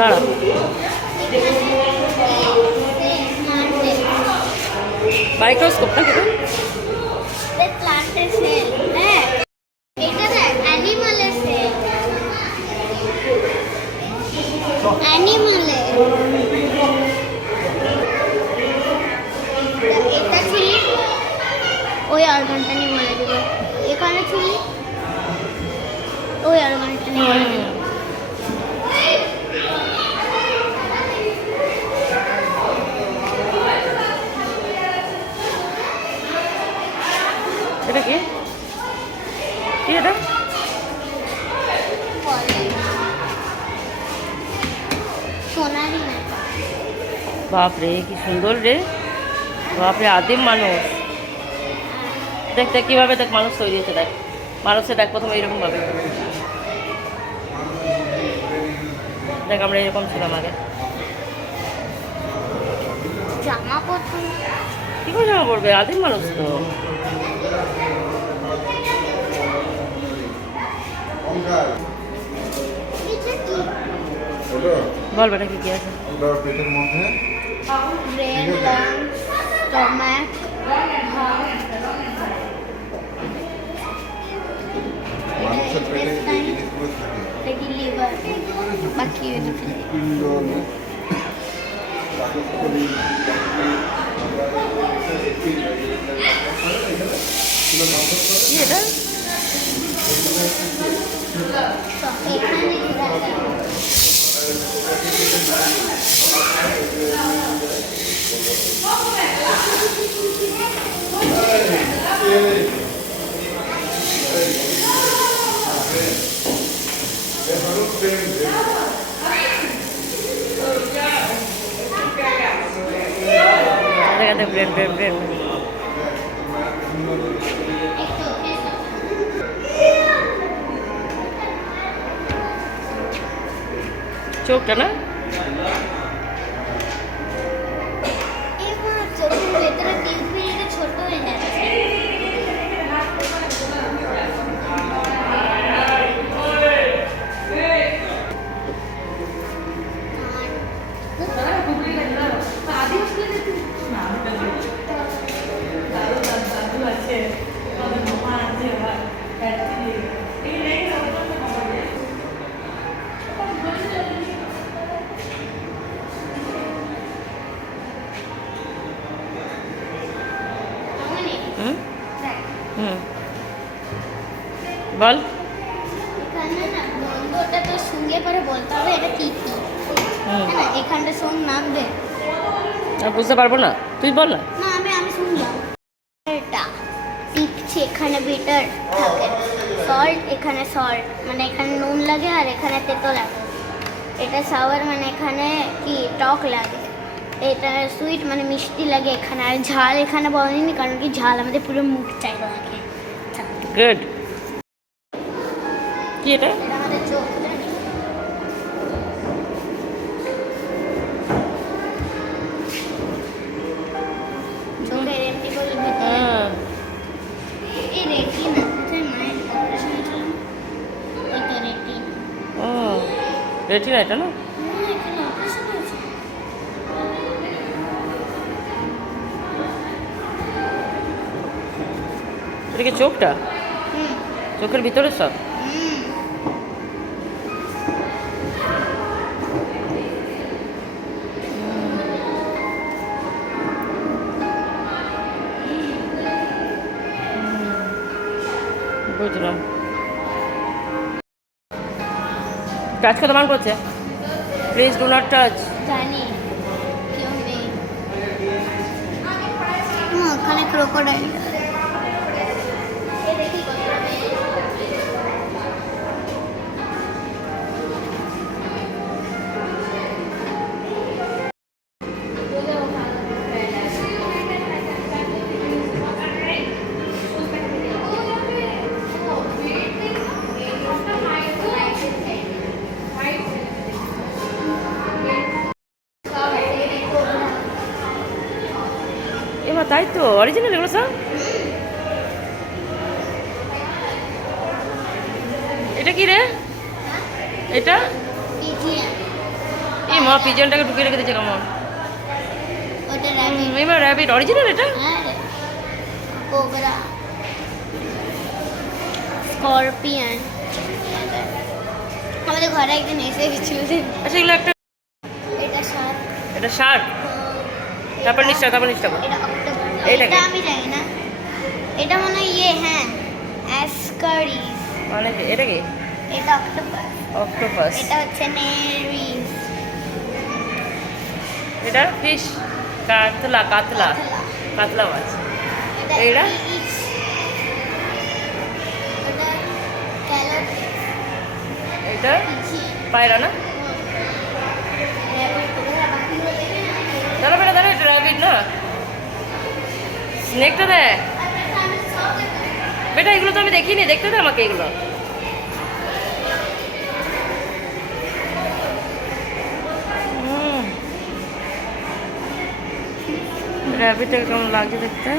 দাঁড়া, মাইক্রোস্কোপ না কিন্তু ওই অর্গানটা নিয়ে বলে দেবো, এখানে ছুরি ওই অর্গানটা নিয়ে বলে দেবো। এটা কি কি এটা? সোনারি না, বাপরে কি সুন্দর রে, বাপরে আদিম মানুষ। দেখ দেখ কিভাবে দেখ মানুষ তৈরি হয়েছে, দেখ মানুষে দেখ প্রথমে এইরকম ভাবে দেখ, আমরা এরকম ছিলাম আগে। জামা পড়তো কি করে জামা পড়বে, আদিম মানুষ তো। বল বেটা কি কি আছে পেটের মধ্যে? ব্রেন, লাংস, স্টমাক, মানুষের পেটে এই জিনিসগুলো থাকে। ফ্যাটি লিভার, বাকি পিণ্ড, পাকস্থলী, কি এটা? ব্রেন ব্রেন ব্রেন চোখটা না, চোখের ভেতরে টিউব ছোট হয়ে যাচ্ছে। বল এখানে না বন্ধুটা তো সঙ্গে পরে বলতে হবে এটা কি কি, হ্যাঁ না, এখানটা শোন নাম দে। বুঝতে পারবো না, তুই বল না। না আমি শুনলাম। এটা টিপছি, এখানে বিটার থাকে, সল্ট, এখানে সল্ট মানে এখানে নুন লাগে আর এখানে তেতো লাগে। এটা সাওয়ার মানে এখানে কি টক লাগে। এটা সুইট মানে মিষ্টি লাগে এখানে। আর ঝাল এখানে বলেনি, কারণ কি ঝাল আমাদের পুরো মুখ চাই লাগে। গুড। কি এটা? এটা আমাদের চোখ, জানি চোখের এমনি করে ভিতরে এই রেটিনা, কোথায় মায়ের অপারেশন ছিল ওই তো রেটিনা। ও রেটিনা এটা না, এখানে অপারেশন হয়েছে। এটা কি চোখটা? চোখের ভিতরে সব বুঝলাম। টাচ করতে মান করছে, প্লিজ ডু নট টাচ। জানি কেউ নেই, ওখানে ক্রোকোডাইল। এবার তাই তো অরিজিনাল এগুলো সব। এটা কি রে? এটা মা পিজনটাকে ঢুকিয়ে রেখে দিচ্ছে কেমন। ওটা rabbit। এবার র্যাবিট অরিজিনাল এটা? হ্যাঁ রে। Cobra, scorpion. আমাদের ঘরে একদিন এসে গেছিল। আচ্ছা এগুলো একটা, এটা সাপ। এটা শার্ক। তারপর নিচটা এটা অক্টোপাস। এইটাকে? এটা আমি জানি না। এটা মনে হয় ইয়ে, হ্যাঁ, অ্যাসকারিস। মানে কি এটা কি? এটা অক্টোপাস। অক্টোপাস। এটা হচ্ছে নেরিস। এটা ফিশ, কাতলা কাতলা কাতলা মাছ। এইটা? fish। এটা ক্যালোপি। এটা পায়রা না? দাঁড়া বেটা দাঁড়া, এটা র্যাবিট না? স্নেকটা দেখ বেটা, এগুলো তো আমি দেখিনি, দেখতে দে আমাকে এগুলো। র্যাবিটটা কেমন লাগছে দেখতে।